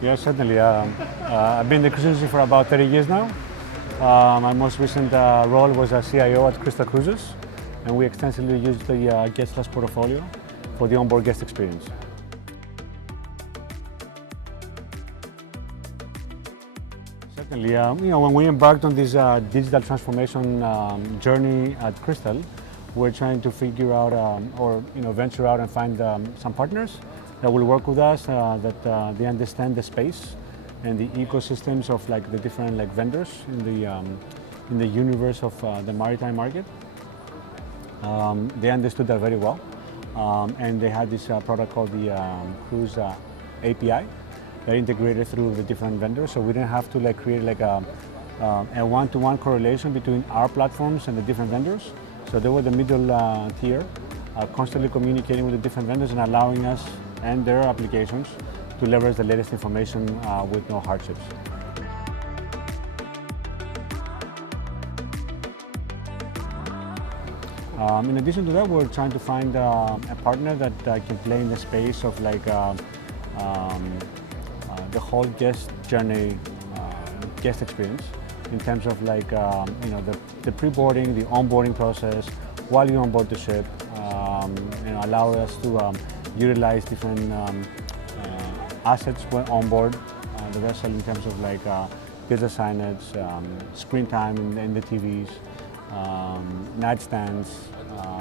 Yeah, certainly. I've been in the cruise industry for about 30 years now. My most recent role was as CIO at Crystal Cruises, and we extensively used the Getslash portfolio for the onboard guest experience. Certainly, when we embarked on this digital transformation journey at Crystal, we're trying to figure out or venture out and find some partners that will work with us, that they understand the space and the ecosystems of like the different like vendors in the universe of the maritime market. They understood that very well, and they had this product called the Cruise API that integrated through the different vendors, so we didn't have to like create like a one-to-one correlation between our platforms and the different vendors. So they were the middle tier, constantly communicating with the different vendors and allowing us and their applications to leverage the latest information with no hardships. In addition to that, we're trying to find a partner that can play in the space of like the whole guest journey, guest experience, in terms of like the pre-boarding, the onboarding process, while you're on board the ship, allow us to utilize different assets when on board the vessel in terms of like business signage, screen time in the TVs, nightstands,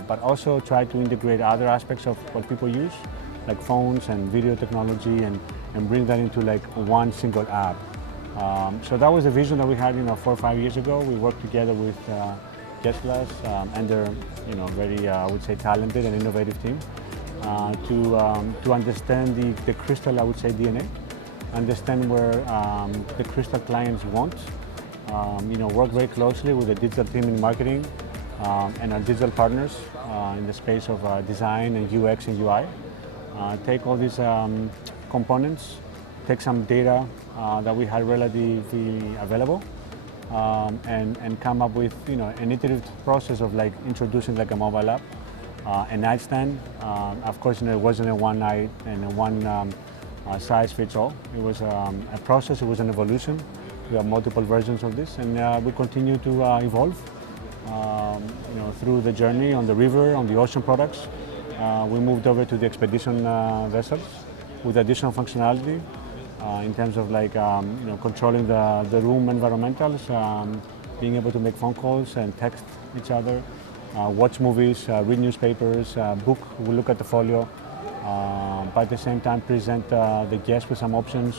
but also try to integrate other aspects of what people use, like phones and video technology, and bring that into like one single app. So that was a vision that we had 4 or 5 years ago. We worked together with Getslash and their very I would say talented and innovative team to understand the Crystal, I would say, DNA, understand where the Crystal clients want, work very closely with the digital team in marketing and our digital partners in the space of design and UX and UI. Take all these components, take some data that we had relatively available, and come up with an iterative process of like introducing like a mobile app, a nightstand. Of course, it wasn't a one night and a one size fits all. It was a process. It was an evolution. We have multiple versions of this, and we continue to evolve. Through the journey on the river, on the ocean products. We moved over to the expedition vessels with additional functionality in terms of like controlling the room environmentals, being able to make phone calls and text each other, watch movies, read newspapers, book. We look at the folio, but at the same time present the guests with some options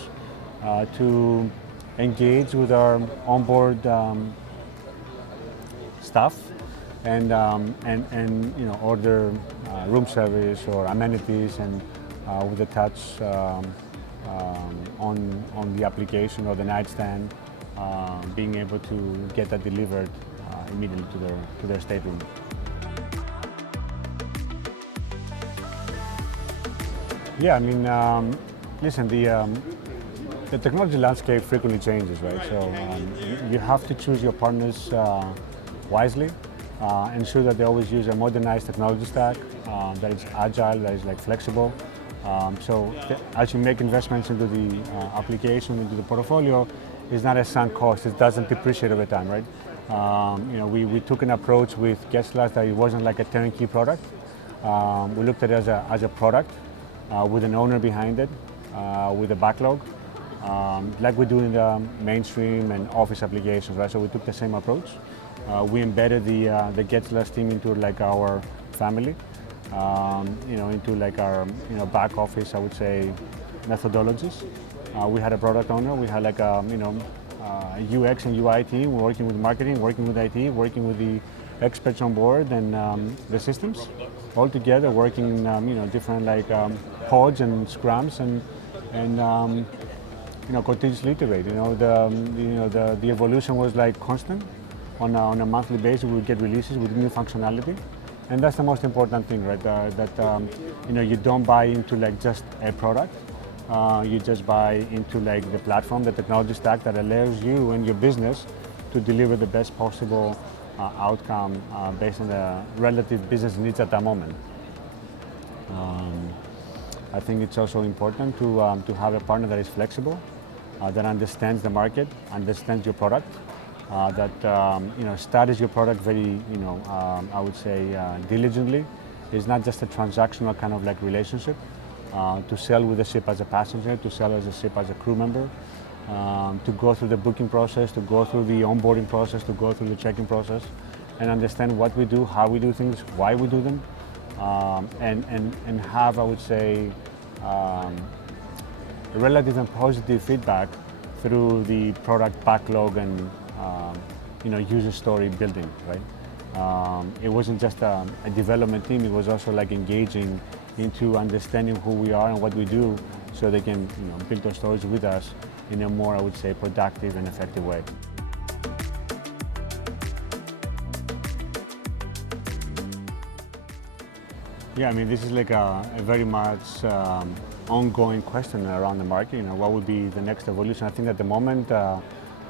to engage with our onboard staff and order room service or amenities, and with a touch on the application or the nightstand, being able to get that delivered immediately to their stateroom. Yeah, I mean, listen, the technology landscape frequently changes, right? So you have to choose your partners wisely, ensure that they always use a modernized technology stack that is agile, that is like flexible. So as you make investments into the application, into the portfolio, it's not a sunk cost. It doesn't depreciate over time, right? We took an approach with Getslash that it wasn't like a turnkey product. We looked at it as a product with an owner behind it, with a backlog, like we do in the mainstream and office applications, right? So we took the same approach. We embedded the Getslash team into like our family, into like our back office, I would say, methodologies. We had a product owner. We had like a UX and UI team. We're working with marketing, working with IT, working with the experts on board and the systems, all together working in different like pods and scrums and continuously iterate. The evolution was like constant. On a monthly basis, we would get releases with new functionality, and that's the most important thing, right? That you don't buy into like just a product. You just buy into like the platform, the technology stack that allows you and your business to deliver the best possible outcome based on the relative business needs at that moment. I think it's also important to have a partner that is flexible, that understands the market, understands your product, that studies your product very, I would say diligently. It's not just a transactional kind of like relationship. To sell with the ship as a passenger, to sell as a ship as a crew member, to go through the booking process, to go through the onboarding process, to go through the check-in process, and understand what we do, how we do things, why we do them, and have, I would say, relative and positive feedback through the product backlog and user story building, right? It wasn't just a development team, it was also like engaging into understanding who we are and what we do, so they can build those stories with us in a more, I would say, productive and effective way. Yeah, I mean, this is like a very much ongoing question around the market. What would be the next evolution? I think at the moment,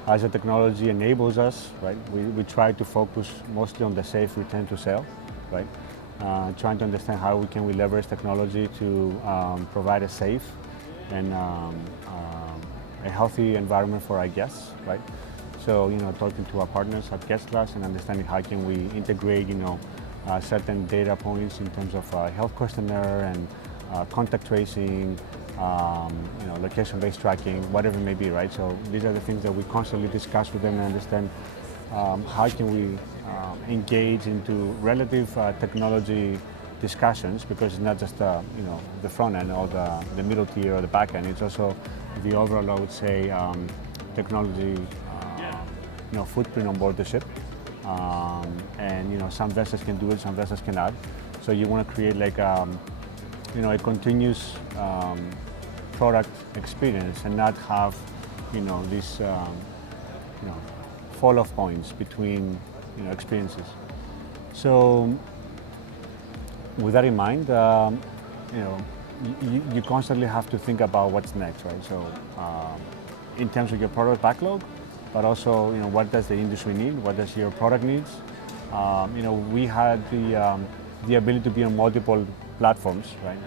as the technology enables us, right, we try to focus mostly on the safe return to sale, right? Trying to understand how we leverage technology to provide a safe and a healthy environment for our guests, right? So, talking to our partners at Getslash and understanding how can we integrate, certain data points in terms of health questionnaire and contact tracing, location-based tracking, whatever it may be, right? So these are the things that we constantly discuss with them and understand how can we engage into relative technology discussions, because it's not just the front end or the middle tier or the back end. It's also the overall, I would say, technology footprint on board the ship. And some vessels can do it, some vessels cannot. So you want to create like a continuous product experience and not have this fall-off points between experiences. So with that in mind, you constantly have to think about what's next, right? So in terms of your product backlog, but also what does the industry need, what does your product needs. We had the ability to be on multiple platforms, right?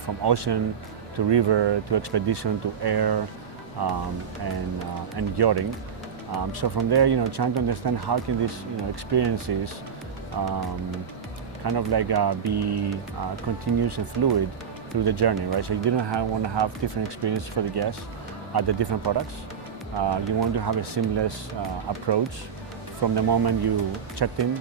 From ocean to river to expedition to air and yachting. So from there, trying to understand how can these experiences kind of like be continuous and fluid through the journey, right? So you didn't want to have different experiences for the guests at the different products. You want to have a seamless approach from the moment you checked in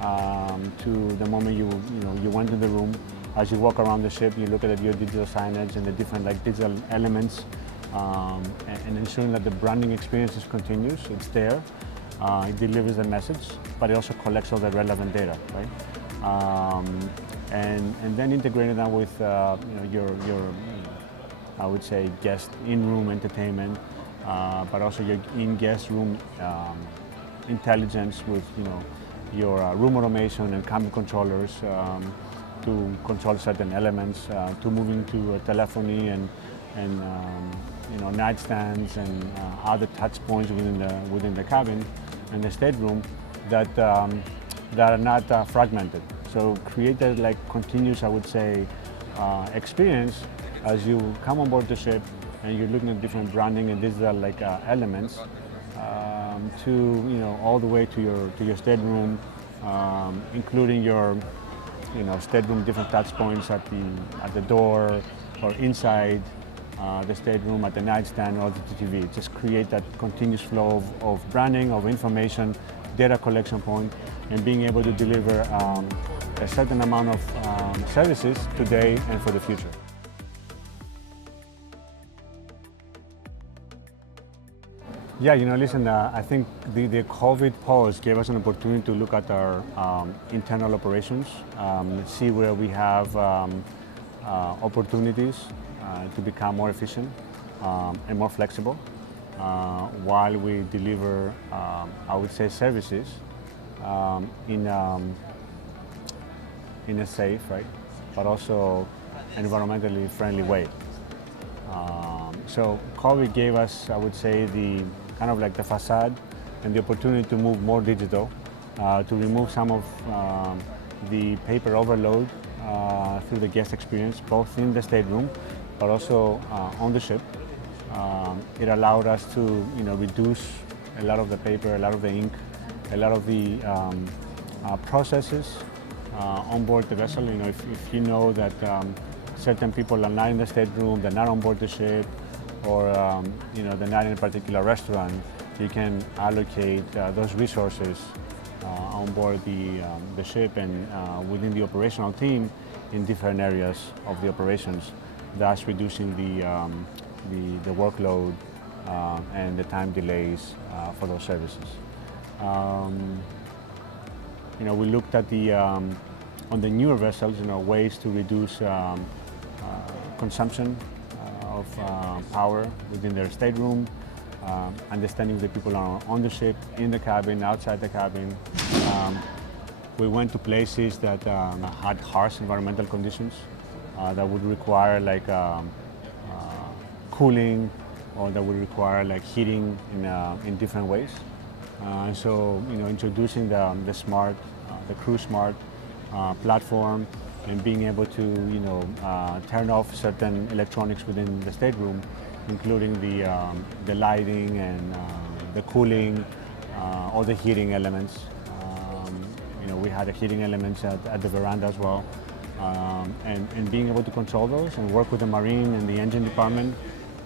to the moment you went to the room. As you walk around the ship, you look at your digital signage and the different digital elements, and ensuring that the branding experience is continuous. It's there. It delivers the message, but it also collects all the relevant data, right? And then integrating that with your I would say guest in-room entertainment, but also your in-guest room intelligence with your room automation and cabin controllers to control certain elements, to moving to telephony and nightstands and other touch points within the cabin and the stateroom that are not fragmented. So create a continuous, I would say, experience as you come on board the ship and you're looking at different branding and digital elements to all the way to your stateroom, including your stateroom different touch points at the door or inside the stateroom, at the nightstand or the TV. Just create that continuous flow of branding, of information, data collection point, and being able to deliver a certain amount of services today and for the future. Yeah, listen, I think the COVID pause gave us an opportunity to look at our internal operations, see where we have opportunities to become more efficient and more flexible while we deliver, I would say, services in a safe, right, but also environmentally friendly way. So COVID gave us, I would say, the kind of the facade and the opportunity to move more digital, to remove some of the paper overload through the guest experience, both in the stateroom, but also on the ship. It allowed us to, reduce a lot of the paper, a lot of the ink, a lot of the processes on board the vessel. If you know that certain people are not in the stateroom, they're not on board the ship, or they're not in a particular restaurant, you can allocate those resources on board the ship and within the operational team in different areas of the operations, thus reducing the workload and the time delays for those services. We looked at on the newer vessels, ways to reduce consumption of power within their stateroom, understanding the people are on the ship, in the cabin, outside the cabin. We went to places that had harsh environmental conditions that would require cooling, or that would require heating in different ways. So introducing the smart, the Crew Smart platform, and being able to turn off certain electronics within the stateroom, including the lighting and the cooling or the heating elements. We had heating elements at the veranda as well, and being able to control those and work with the marine and the engine department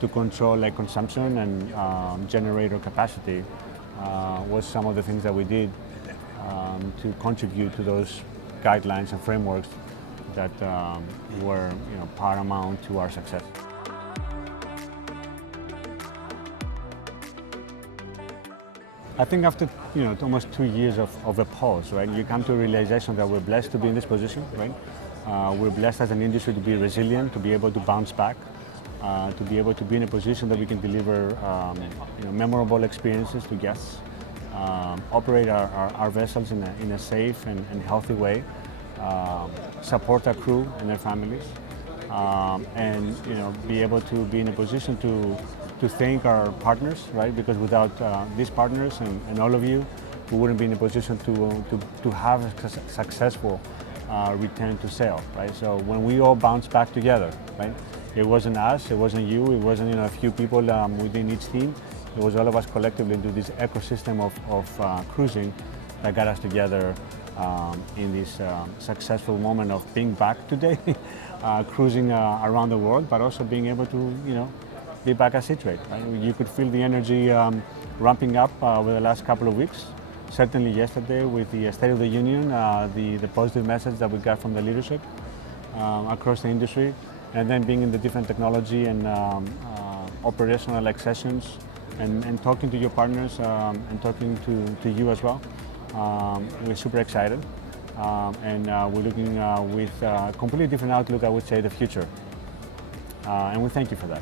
to control consumption and generator capacity was some of the things that we did to contribute to those guidelines and frameworks that were paramount to our success. I think after almost 2 years of a pause, right, you come to a realization that we're blessed to be in this position, right? We're blessed as an industry to be resilient, to be able to bounce back, to be able to be in a position that we can deliver memorable experiences to guests, operate our vessels in a safe and healthy way, support our crew and their families, and be able to be in a position to thank our partners, right? Because without these partners and all of you, we wouldn't be in a position to have a successful return to sail, right? So when we all bounce back together, right? It wasn't us, it wasn't you, it wasn't a few people within each team. It was all of us collectively into this ecosystem of cruising that got us together in this successful moment of being back today, cruising around the world, but also being able to be back at Situate. Right? You could feel the energy ramping up over the last couple of weeks. Certainly yesterday with the State of the Union, the positive message that we got from the leadership across the industry, and then being in the different technology and operational sessions and talking to your partners and talking to you as well. We're super excited and we're looking with a completely different outlook, I would say, the future. And we thank you for that.